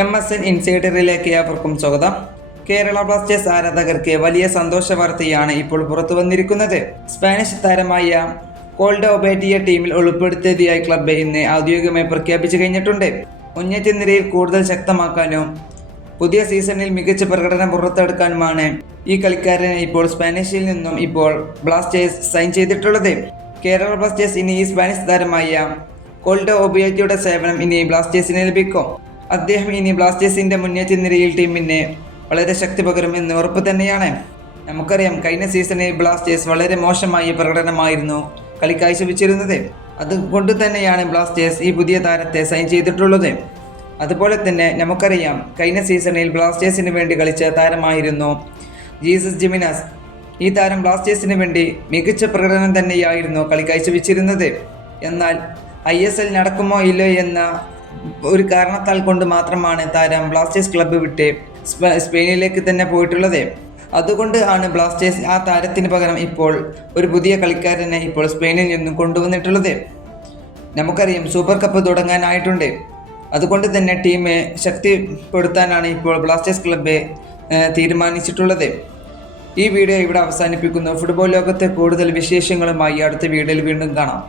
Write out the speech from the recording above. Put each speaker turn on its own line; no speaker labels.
M S N ഇൻസൈഡറിലേക്ക് ഏവർക്കും സ്വാഗതം. Kerala Blasters ആരാധകർക്ക് വലിയ സന്തോഷ വാർത്തയാണ് ഇപ്പോൾ പുറത്തു വന്നിരിക്കുന്നത്. സ്പാനിഷ് താരമായ കോൾഡ് ഒബേറ്റിയ ടീമിൽ ഉൾപ്പെടുത്തിയതായി ക്ലബ്ബ് ഇന്ന് ഔദ്യോഗികമായി പ്രഖ്യാപിച്ചു കഴിഞ്ഞിട്ടുണ്ട്. മുന്നേറ്റ നിരയിൽ കൂടുതൽ ശക്തമാക്കാനും പുതിയ സീസണിൽ മികച്ച പ്രകടനം പുറത്തെടുക്കാനുമാണ് ഈ കളിക്കാരനെ ഇപ്പോൾ സ്പാനിഷിൽ നിന്നും ഇപ്പോൾ ബ്ലാസ്റ്റേഴ്സ് സൈൻ ചെയ്തിട്ടുള്ളത്. കേരള ബ്ലാസ്റ്റേഴ്സ് ഇനി ഈ സ്പാനിഷ് താരമായ കോൾഡോ ഒബിയറ്റിയുടെ സേവനം ഇനി ബ്ലാസ്റ്റേഴ്സിന് ലഭിക്കും. അദ്ദേഹം ഇനി ബ്ലാസ്റ്റേഴ്സിന്റെ മുന്നേറ്റ നിരയിൽ ടീമിനെ വളരെ ശക്തി പകരുമെന്ന് ഉറപ്പ് തന്നെയാണ്. നമുക്കറിയാം കഴിഞ്ഞ സീസണിൽ ബ്ലാസ്റ്റേഴ്സ് വളരെ മോശമായ പ്രകടനമായിരുന്നു കളി കാഴ്ചവെച്ചിരുന്നത് അതുകൊണ്ട് തന്നെയാണ് ബ്ലാസ്റ്റേഴ്സ് ഈ പുതിയ താരത്തെ സൈൻ ചെയ്തിട്ടുള്ളത്. അതുപോലെ തന്നെ നമുക്കറിയാം കഴിഞ്ഞ സീസണിൽ ബ്ലാസ്റ്റേഴ്സിന് വേണ്ടി കളിച്ച താരമായിരുന്നു ജീസസ് ജിമിനാസ്. ഈ താരം ബ്ലാസ്റ്റേഴ്സിന് വേണ്ടി മികച്ച പ്രകടനം തന്നെയായിരുന്നു കളി കാഴ്ചവെച്ചിരുന്നത് എന്നാൽ ഐ എസ് എൽ നടക്കുമോ ഇല്ലയോ എന്ന ഒരു കാരണത്താൽ കൊണ്ട് മാത്രമാണ് താരം ബ്ലാസ്റ്റേഴ്സ് ക്ലബ്ബ് വിട്ട് സ്പെയിനിലേക്ക് തന്നെ പോയിട്ടുള്ളത്. അതുകൊണ്ട് ആണ് ബ്ലാസ്റ്റേഴ്സ് ആ താരത്തിന് പകരം ഇപ്പോൾ ഒരു പുതിയ കളിക്കാരനെ ഇപ്പോൾ സ്പെയിനിൽ നിന്നും കൊണ്ടുവന്നിട്ടുള്ളത്. നമുക്കറിയാം സൂപ്പർ കപ്പ് തുടങ്ങാനായിട്ടുണ്ട്. അതുകൊണ്ട് തന്നെ ടീമെ ശക്തിപ്പെടുത്താനാണ് ഇപ്പോൾ ബ്ലാസ്റ്റേഴ്സ് ക്ലബ്ബ് തീരുമാനിച്ചിട്ടുള്ളത്. ഈ വീഡിയോ ഇവിടെ അവസാനിപ്പിക്കുന്നു. ഫുട്ബോൾ ലോകത്തെ കൂടുതൽ വിശേഷങ്ങളുമായി അടുത്ത വീഡിയോയിൽ വീണ്ടും കാണാം.